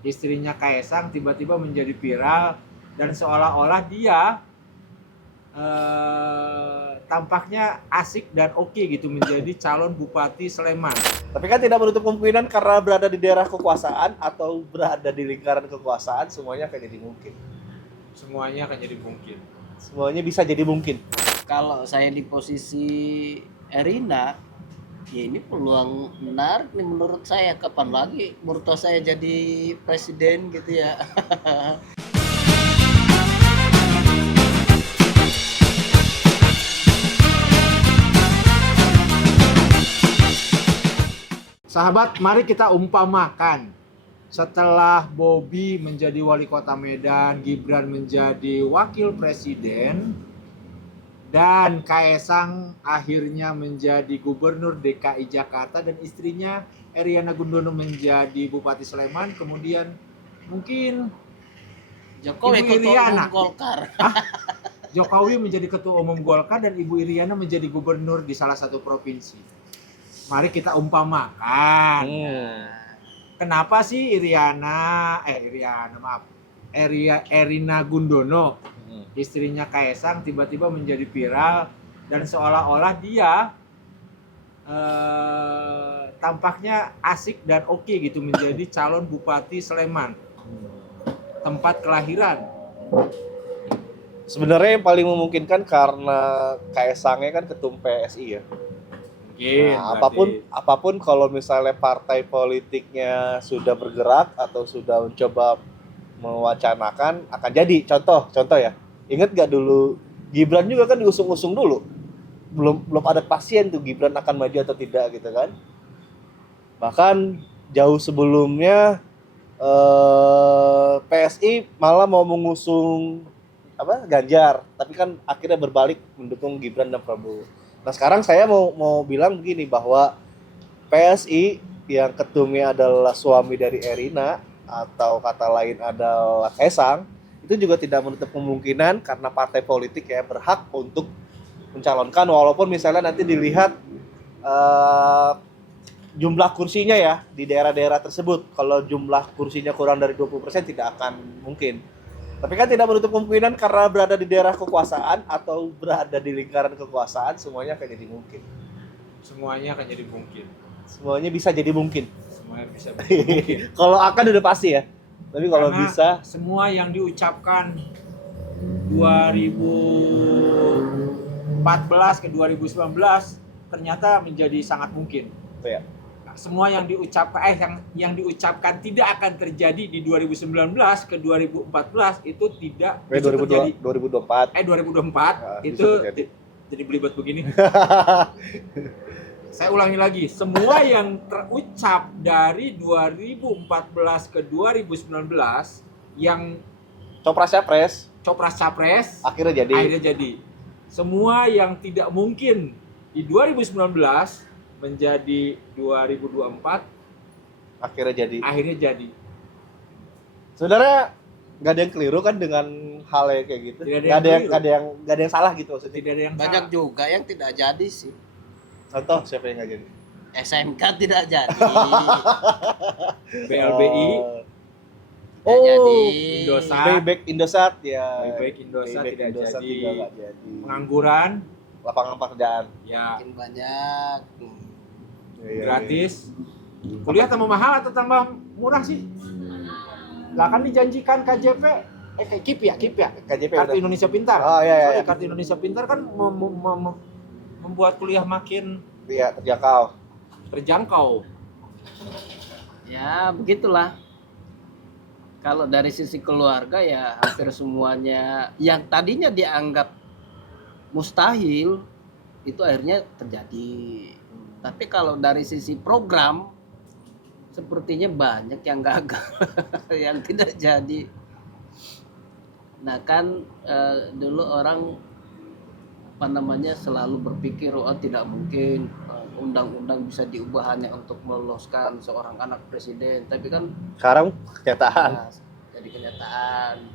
Istrinya Kaesang tiba-tiba menjadi viral dan seolah-olah dia tampaknya asik dan oke gitu menjadi calon Bupati Sleman. Tapi kan tidak menutup kemungkinan karena berada di daerah kekuasaan atau berada di lingkaran kekuasaan, semuanya akan jadi mungkin. Semuanya akan jadi mungkin. Semuanya bisa jadi mungkin. Kalau saya di posisi Erina, ya ini peluang menarik nih menurut saya. Kapan lagi Murto saya jadi presiden gitu ya. Sahabat, mari kita umpamakan setelah Bobi menjadi wali kota Medan, Gibran menjadi wakil presiden, dan Kaesang akhirnya menjadi gubernur DKI Jakarta dan istrinya Eriana Gudono menjadi Bupati Sleman, kemudian mungkin Jokowi Ibu ketua Iriana. umum Golkar. Jokowi menjadi ketua umum Golkar dan Ibu Iriana menjadi gubernur di salah satu provinsi. Mari kita umpamakan. Kenapa sih Erina Gudono, istrinya Kaesang tiba-tiba menjadi viral dan seolah-olah dia tampaknya asik dan oke gitu menjadi calon Bupati Sleman, tempat kelahiran. Sebenarnya yang paling memungkinkan karena Kaesangnya kan ketum PSI ya. Nah, apapun kalau misalnya partai politiknya sudah bergerak atau sudah mencoba mewacanakan akan jadi. Contoh ya. Ingat gak dulu Gibran juga kan diusung-usung dulu. Belum ada pasien tuh Gibran akan maju atau tidak gitu kan. Bahkan jauh sebelumnya PSI malah mau mengusung Ganjar, tapi kan akhirnya berbalik mendukung Gibran dan Prabowo. Nah sekarang saya mau bilang begini, bahwa PSI yang ketumnya adalah suami dari Erina atau kata lain adalah Kaesang, itu juga tidak menutup kemungkinan karena partai politik ya berhak untuk mencalonkan, walaupun misalnya nanti dilihat jumlah kursinya ya di daerah-daerah tersebut. Kalau jumlah kursinya kurang dari 20% tidak akan mungkin. Tapi kan tidak menutup kemungkinan karena berada di daerah kekuasaan atau berada di lingkaran kekuasaan, semuanya akan jadi mungkin. Semuanya akan jadi mungkin. Semuanya bisa jadi mungkin. Semuanya bisa mungkin. Kalau akan udah pasti ya. Tapi kalau karena bisa, semua yang diucapkan 2014 ke 2019 ternyata menjadi sangat mungkin. ya. Semua yang diucapkan tidak akan terjadi di 2019 ke 2014 itu tidak bisa terjadi. 2024 2024 itu jadi belibet begini. Saya ulangi lagi, semua yang terucap dari 2014 ke 2019 yang copras-capres akhirnya jadi. Semua yang tidak mungkin di 2019 menjadi 2024 akhirnya jadi. Sebenarnya nggak ada yang keliru kan dengan hal yang kayak gitu. Nggak ada yang salah gitu maksudnya. Tidak ada yang Banyak salah. juga yang tidak jadi sih. Contoh siapa yang nggak jadi? SMK tidak jadi. BLBI Jadi Indosat ya. Indosat tidak jadi. juga nggak jadi. Pengangguran Lapangan pekerjaan ya makin banyak. gratis. Kuliah tambah mahal atau tambah murah sih? Lah kan dijanjikan KJP KIP ya? KJP Kartu udah. Indonesia Pintar. Oh iya. Kartu Indonesia Pintar kan membuat kuliah makin Iya, terjangkau. Ya begitulah. Kalau dari sisi keluarga ya hampir semuanya yang tadinya dianggap mustahil itu akhirnya terjadi. Tapi kalau dari sisi program sepertinya banyak yang gagal, yang tidak jadi. Nah kan dulu orang selalu berpikir tidak mungkin undang-undang bisa diubah hanya untuk meloloskan seorang anak presiden. Tapi kan sekarang kenyataan. Jadi kenyataan.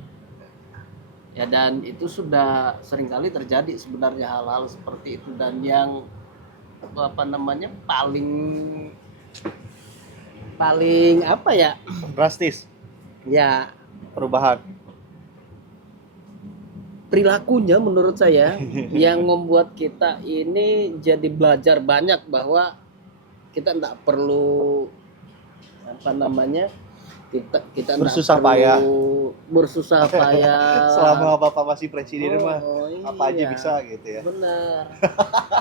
Ya dan itu sudah seringkali terjadi sebenarnya hal-hal seperti itu, dan yang paling drastis Ya, perubahan. perilakunya menurut saya yang membuat kita ini jadi belajar banyak bahwa kita tidak perlu apa namanya kita nggak Bersusah perlu payah. bersusah payah Selama Bapak masih presiden mah apa aja iya, bisa gitu ya. benar.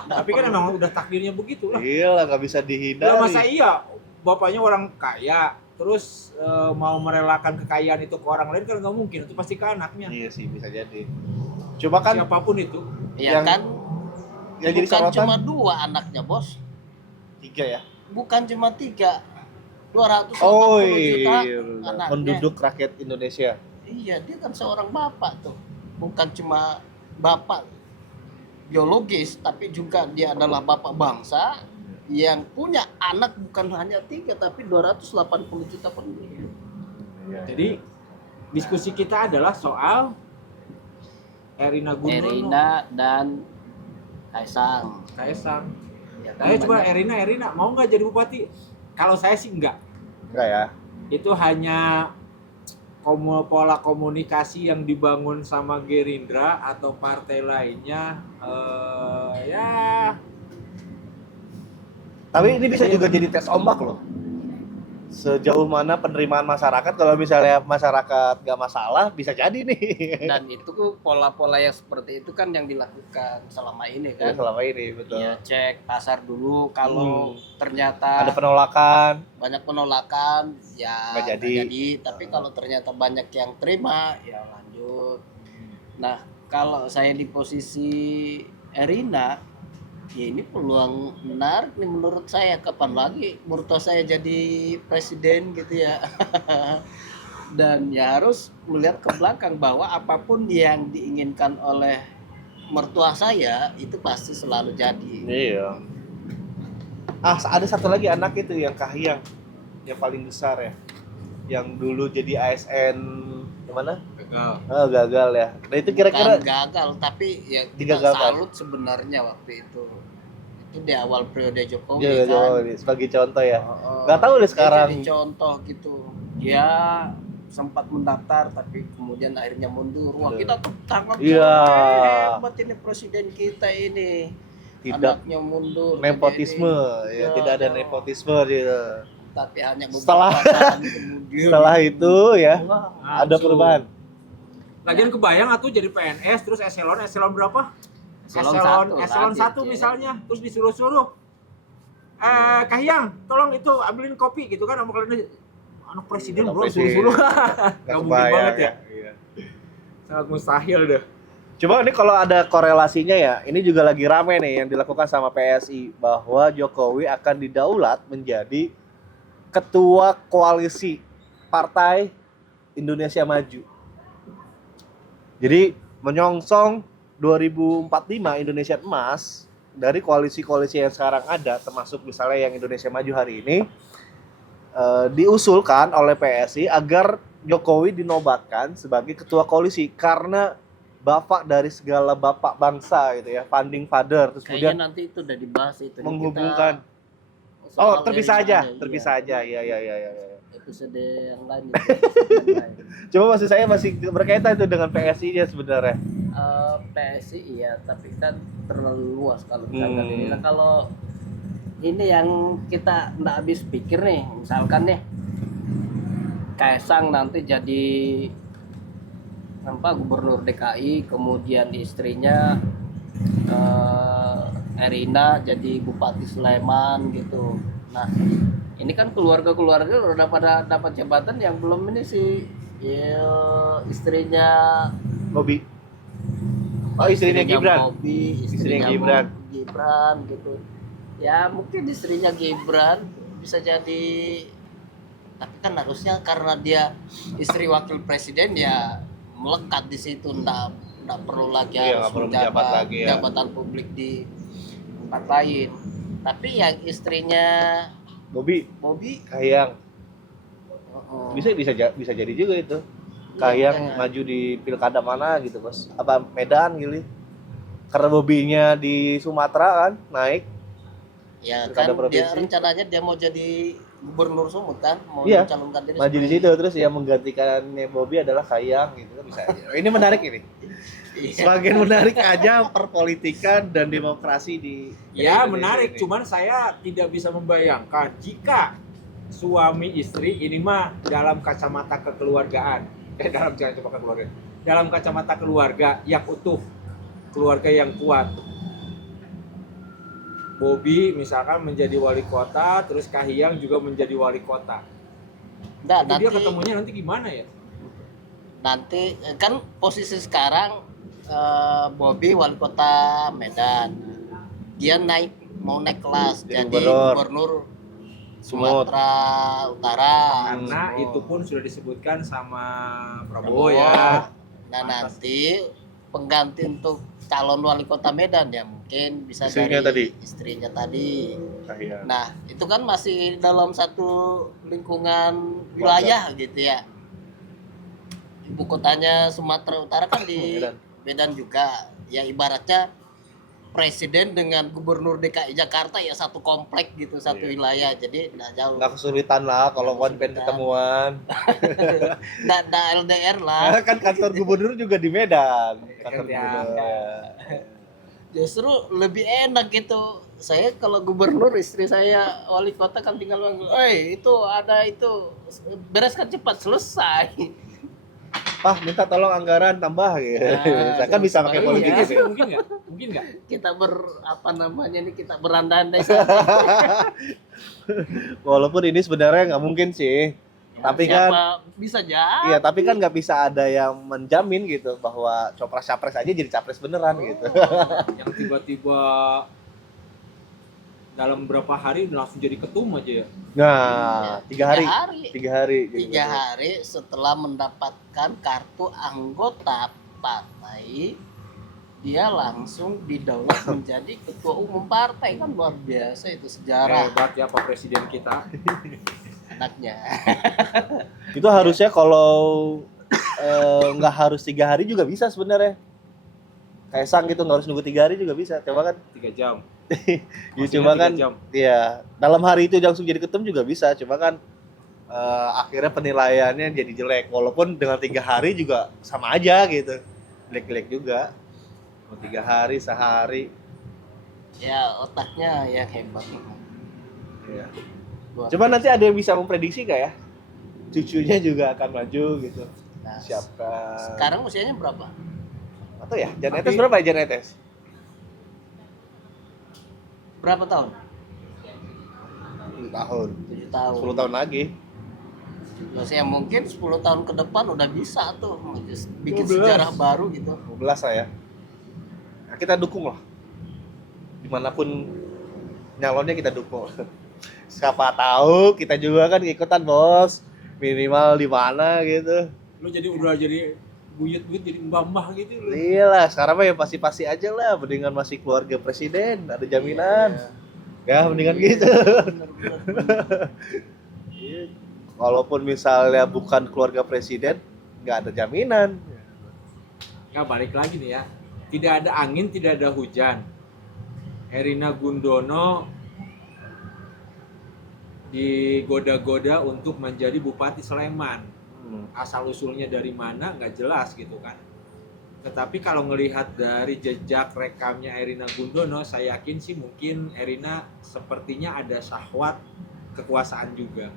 Tapi kan emang udah takdirnya begitu lah. Iya lah, nggak bisa Lah dihindari. masa iya bapaknya orang kaya terus mau merelakan kekayaan itu ke orang lain kan nggak mungkin, itu pasti ke anaknya. Iya sih, bisa jadi. Cuma kan Siapapun itu. Ya Yang- kan yang jadi bukan sorotan cuma 2 anaknya, Bos. 3 ya. Bukan cuma 3. 280 Oh juta iya, anaknya. penduduk rakyat Indonesia. Iya, dia kan seorang bapak tuh. Bukan cuma bapak biologis, tapi juga dia adalah bapak bangsa yang punya anak bukan hanya 3 tapi 280 juta penduduk. Jadi diskusi kita adalah soal Erina Gununo, Erina dan Kaisang. Kaisang. Ya, Saya coba banyak. Erina mau nggak jadi bupati? Kalau saya sih enggak. Enggak ya. Itu hanya pola komunikasi yang dibangun sama Gerindra atau partai lainnya. Ya Tapi ini bisa juga jadi tes ombak loh. Sejauh mana penerimaan masyarakat, kalau misalnya masyarakat gak masalah, bisa jadi nih. Dan itu pola-pola yang seperti itu kan yang dilakukan selama ini Ya, kan. selama ini betul. Iya, cek pasar dulu kalau ternyata Ada penolakan. banyak penolakan ya Nggak nggak jadi. tapi kalau ternyata banyak yang terima ya lanjut. Nah, kalau saya di posisi Erina, ya ini peluang menarik nih menurut saya. Kapan lagi Murto saya jadi presiden gitu ya. Dan ya harus melihat ke belakang bahwa apapun yang diinginkan oleh mertua saya itu pasti selalu jadi. Iya. Ada satu lagi anak itu yang Kahiyang, yang paling besar ya, yang dulu jadi ASN mana? gagal. Oh, gagal ya. Nah itu kira-kira Bukan gagal tapi ya kita digagalkan. salut sebenarnya waktu itu di awal periode Jokowi Iya, kan. sebagai contoh ya. Oh, Nggak tahu deh dia sekarang. jadi contoh gitu. Dia sempat mendaftar tapi kemudian akhirnya mundur. Wah, kita tepuk tangan. Iya. Hebat ini presiden kita ini. Tidak Anaknya mundur. nepotisme, jadi- ya Iya, tidak ada iya. nepotisme gitu. Tapi hanya Setelah- beberapa tahun kemudian. Setelah itu ya Wah, ada perubahan. Lagian kebayang atuh jadi PNS terus eselon berapa? Eselon 1 misalnya, terus disuruh-suruh. Kahiyang, tolong itu ambilin kopi gitu kan sama kalian. Anak presiden Anak bro, presiden. suruh-suruh. Nggak Nggak mungkin kebayang banget ya. Iya. Sangat mustahil deh. Cuma ini kalau ada korelasinya ya, ini juga lagi rame nih yang dilakukan sama PSI bahwa Jokowi akan didaulat menjadi ketua koalisi Partai Indonesia Maju. Jadi menyongsong 2045 Indonesia Emas dari koalisi-koalisi yang sekarang ada, termasuk misalnya yang Indonesia Maju hari ini, diusulkan oleh PSI agar Jokowi dinobatkan sebagai ketua koalisi karena bapak dari segala bapak bangsa gitu ya, founding father, terus kayaknya kemudian nanti itu udah dibahas itu. menghubungkan. Kita Oh, soal terpisah Erina aja, iya. terpisah aja. Iya. Episode yang lain itu. Episode yang lain. Cuma maksud saya masih berkaitan itu dengan PSI-nya sebenarnya. PSI iya, tapi kan terlalu luas kalau misalkan Hmm. ini. Nah, kalau ini yang kita nggak habis pikir nih, misalkan nih Kaisang nanti jadi gubernur DKI, kemudian istrinya Erina jadi Bupati Sleman gitu. Nah, ini kan keluarga-keluarga udah pada dapat jabatan yang belum ini sih. Ya, istrinya Bobby. Oh, istrinya Gibran. Bobby, Istrinya istrinya Gibran. Gibran gitu. Ya mungkin istrinya Gibran bisa jadi, tapi kan harusnya karena dia istri wakil presiden ya melekat di situ, nggak perlu lagi Iya, nggak harus perlu menjabat menjabat lagi ya. jabatan publik di tempat lain. Tapi yang istrinya Bobby, Bobby Kahiyang. oh, Bisa jadi juga itu. Kahiyang iya. maju di pilkada mana gitu, Bos. Apa Medan gitu. Karena Bobby-nya di Sumatera kan naik. ya Pilkada kan dia provinsi. rencananya dia mau jadi Gubernur Sumut kan mau Iya, mencalonkan diri maju di sebagai- situ, terus yang menggantikannya Bobby adalah Kayang gitu kan bisa aja. Ini menarik ini. Iya. Semakin menarik aja perpolitikan dan demokrasi di Ya Indonesia menarik, ini. cuman saya tidak bisa membayangkan jika suami istri ini mah dalam kacamata kekeluargaan, dalam kacamata keluarga yang utuh, keluarga yang kuat. Bobby misalkan menjadi wali kota, terus Kahiyang juga menjadi wali kota. Nggak, Itu dia ketemunya nanti gimana ya? nanti kan posisi sekarang Bobby wali kota Medan, dia mau naik kelas Jadi jadi gubernur Sumut. Sumatera Utara. Karena Oh. itu pun sudah disebutkan sama Prabowo. Prabowo ya. Nah Pantas. nanti pengganti untuk calon wali kota Medan ya mungkin bisa Istrinya dari tadi. istrinya tadi. Kayang. Nah itu kan masih dalam satu lingkungan wilayah gitu ya. Ibu kotanya Sumatera Utara kan di Medan. Medan juga. Ya ibaratnya presiden dengan gubernur DKI Jakarta ya satu komplek gitu, satu Iya. wilayah. Jadi nggak jauh. Nggak kesulitan lah kalau Nggak pengen kesulitan. ketemuan. Nggak LDR lah. Kan kantor gubernur juga di Medan. Kantor Ya, gubernur. ya. Justru lebih enak gitu. Saya kalau gubernur, istri saya wali kota kan tinggal manggil, itu ada itu, bereskan cepat selesai. Pak, minta tolong anggaran tambah gitu. Nah, Saya kan bisa pakai iya. politik Mungkin gitu. nggak? Mungkin nggak? Mungkin nggak? Kita apa namanya nih, kita berandai-andai saja. Walaupun ini sebenarnya nggak mungkin sih. Tapi kan Siapa bisa jadi. iya, tapi kan nggak bisa ada yang menjamin gitu bahwa copras-capres aja jadi capres beneran gitu. Yang tiba-tiba dalam berapa hari udah langsung jadi ketum aja ya. Nah, 3 hari. 3 hari. jadi 3 bener. hari setelah mendapatkan kartu anggota partai, dia langsung didaulat menjadi ketua umum partai. Kan luar biasa itu sejarah Hebat ya Pak Presiden kita. anaknya. Itu harusnya kalau nggak harus 3 hari juga bisa sebenarnya. Kaisang gitu nggak harus nunggu 3 hari juga bisa. Coba kan, 3 jam. ya Maksudnya cuma 3 kan, jam. ya dalam hari itu langsung jadi ketum juga bisa. Cuma kan akhirnya penilaiannya jadi jelek. Walaupun dengan 3 hari juga sama aja gitu, jelek-jelek juga. Mau 3 hari, sehari. Ya otaknya ya hebat. Ya. Luar Cuma nanti ada yang bisa memprediksi nggak ya? Cucunya juga akan maju gitu. biasa. Siapkan. Sekarang usianya berapa? Atau ya, Jan Tapi- Etes berapa ya Jan Etes? Berapa tahun? 10 tahun. 7 tahun. 10 tahun lagi. Terus ya mungkin 10 tahun ke depan udah bisa tuh bikin 12. sejarah baru gitu. 12 lah ya. Nah, kita dukung lah. Dimanapun nyalonnya kita dukung. Siapa tahu kita juga kan ikutan bos. Minimal di mana gitu. Lu udah jadi buyut-buyut jadi mbah-mbah gitu lu. Iya lah, sekarang mah ya pasti-pasti aja lah. Mendingan masih keluarga presiden, ada jaminan. Ya, mendingan gitu. Iya. Walaupun misalnya bukan keluarga presiden, nggak ada jaminan. Ya balik lagi nih ya. Tidak ada angin, tidak ada hujan. Erina Gundono digoda-goda untuk menjadi Bupati Sleman. Asal usulnya dari mana nggak jelas gitu kan. Tetapi kalau ngelihat dari jejak rekamnya Erina Gundono, saya yakin sih mungkin Erina sepertinya ada syahwat kekuasaan juga.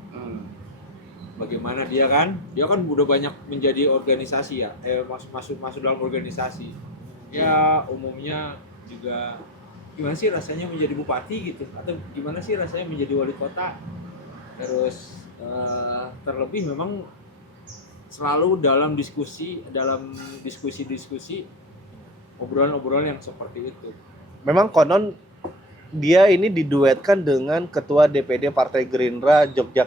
Bagaimana dia kan udah banyak menjadi organisasi ya, masuk dalam organisasi. Ya umumnya juga gimana sih rasanya menjadi bupati gitu, atau gimana sih rasanya menjadi wali kota. Terus terlebih memang selalu dalam diskusi obrolan-obrolan yang seperti itu. Memang konon dia ini diduetkan dengan Ketua DPD Partai Gerindra Jogja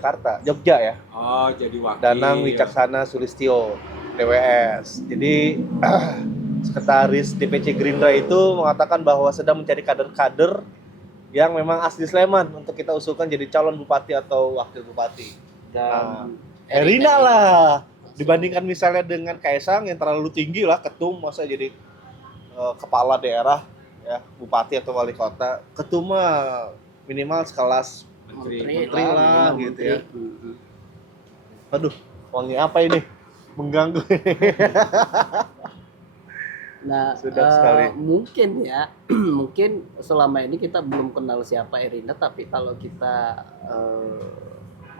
ya, Oh, jadi wakil. Danang Wicaksana Sulistyo, DWS. Jadi sekretaris DPC Gerindra itu mengatakan bahwa sedang mencari kader-kader yang memang asli Sleman untuk kita usulkan jadi calon bupati atau wakil bupati. Dan Erina lah, dibandingkan misalnya dengan Kaisang yang terlalu tinggi lah, ketum, masa jadi kepala daerah ya, bupati atau wali kota. Ketum mah minimal sekelas Menteri. Menteri lah, minimal gitu ya. menteri. Aduh, wangi apa ini? Mengganggu. Nah, Sedap sekali. mungkin ya, mungkin selama ini kita belum kenal siapa Erina, tapi kalau kita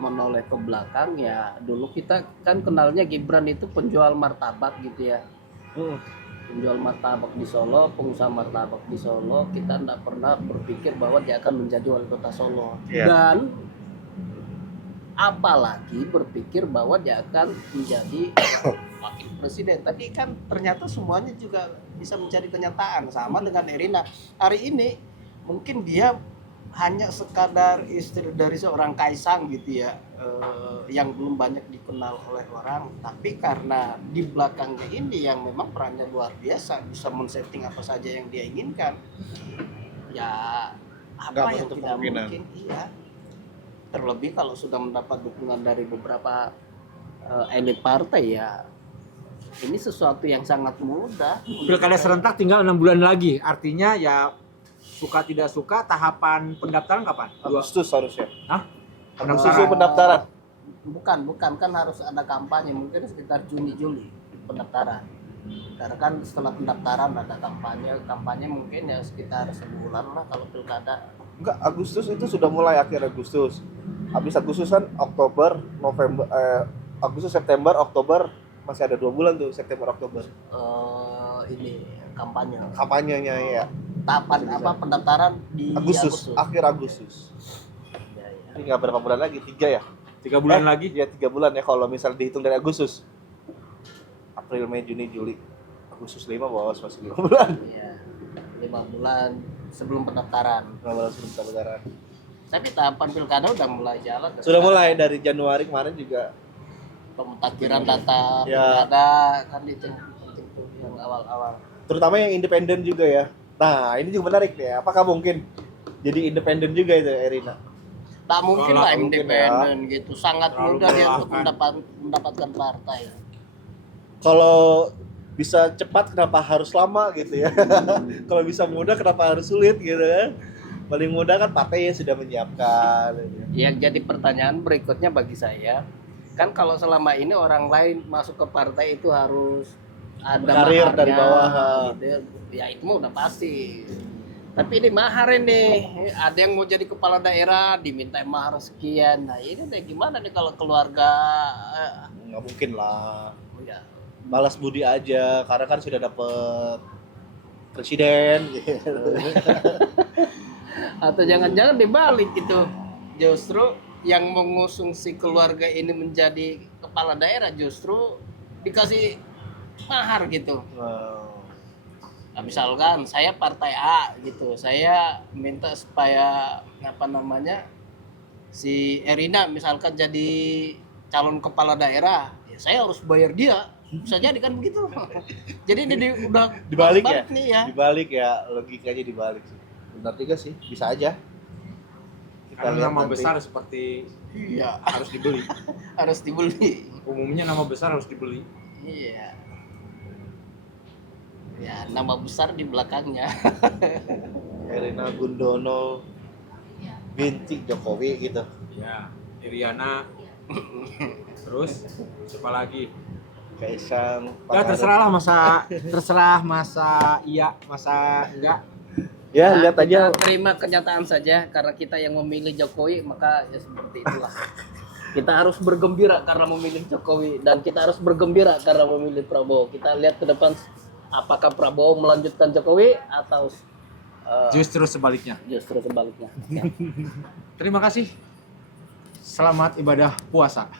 menoleh ke belakang ya, dulu kita kan kenalnya Gibran itu penjual martabak gitu ya. Penjual martabak di Solo, pengusaha martabak di Solo, kita tidak pernah berpikir bahwa dia akan menjadi wali kota Solo. Iya. Dan apalagi berpikir bahwa dia akan menjadi wakil presiden. Tapi kan ternyata semuanya juga bisa menjadi kenyataan, sama dengan Erina. Hari ini mungkin dia hanya sekadar istri dari seorang kaisang gitu ya, yang belum banyak dikenal oleh orang, tapi karena di belakangnya ini yang memang perannya luar biasa, bisa men-setting apa saja yang dia inginkan, ya apa Nggak yang menutup tidak kemungkinan. mungkin, iya. Terlebih kalau sudah mendapat dukungan dari beberapa elit partai, ya ini sesuatu yang sangat mudah. Pilkada serentak tinggal 6 bulan lagi. Artinya ya suka tidak suka tahapan pendaftaran kapan? Agustus harusnya. Hah? Agustus Pendaftaran. pendaftaran. Bukan kan harus ada kampanye, mungkin sekitar Juni-Juli pendaftaran. Karena kan setelah pendaftaran ada kampanye mungkin ya sekitar sebulan lah kalau pilkada. Enggak, Agustus itu sudah mulai, akhir Agustus. Habis Agustus kan Oktober, November, Agustus, September, Oktober, masih ada 2 bulan tuh, September, Oktober. Ini kampanye. Kampanyenya ya. Tahapan Bisa. apa pendaftaran di Agustus, akhir Agustus. Ya, ya. Ini nggak berapa bulan lagi, 3 ya? 3 bulan lagi. Iya, 3 bulan ya kalau misalnya dihitung dari Agustus. April, Mei, Juni, Juli. Agustus 5 bawas masih 5 bulan. Iya, 5 bulan sebelum pendaftaran. 5 bulan sebelum pendaftaran. Tapi tahapan pilkada udah mulai jalan. Sudah mulai dari Januari kemarin juga. Pemutakhiran data Ya. pilkada kan itu yang penting tuh yang awal-awal. Terutama yang independen juga ya. Nah, ini juga menarik nih. Apakah mungkin jadi independen juga itu Erina? Tak mungkin Kalau lah tak mungkin independen gitu, sangat Terlalu mudah dia untuk melelahkan. mendapatkan partai. Kalau bisa cepat kenapa harus lama gitu ya? Kalau bisa mudah kenapa harus sulit gitu kan? Paling mudah kan partai yang sudah menyiapkan. Gitu. Yang jadi pertanyaan berikutnya bagi saya, kan kalau selama ini orang lain masuk ke partai itu harus ada Karir maharnya, dari bawah. gitu. Ya itu mah udah pasti. Tapi ini mahar ini, ada yang mau jadi kepala daerah diminta mahar sekian. Nah ini deh gimana nih kalau keluarga Nggak mungkin lah. ya, Balas budi aja karena kan sudah dapet presiden gitu. atau jangan-jangan dibalik gitu, justru yang mengusung si keluarga ini menjadi kepala daerah justru dikasih mahar gitu. Nah, misalkan saya partai A gitu, saya minta supaya apa namanya si Erina misalkan jadi calon kepala daerah, ya saya harus bayar dia, bisa jadi kan begitu. Jadi ini udah Dibalik ya? balik nih ya. Dibalik ya, logikanya dibalik sih. Benar juga sih, bisa aja. Kita Karena lihat nama nanti. besar seperti Iya, harus dibeli. harus dibeli. Umumnya nama besar harus dibeli. Iya. Ya, nama besar di belakangnya. Erina Gudono binti Jokowi gitu. Ya, Iriana. Terus siapa lagi? Kaisang. Ya terserah masa iya, masa enggak. Ya, Nah, lihat aja. kita terima kenyataan saja karena kita yang memilih Jokowi, maka ya seperti itulah. Kita harus bergembira karena memilih Jokowi dan kita harus bergembira karena memilih Prabowo. Kita lihat ke depan apakah Prabowo melanjutkan Jokowi atau Justru sebaliknya. justru sebaliknya. Ya. Terima kasih. Selamat ibadah puasa.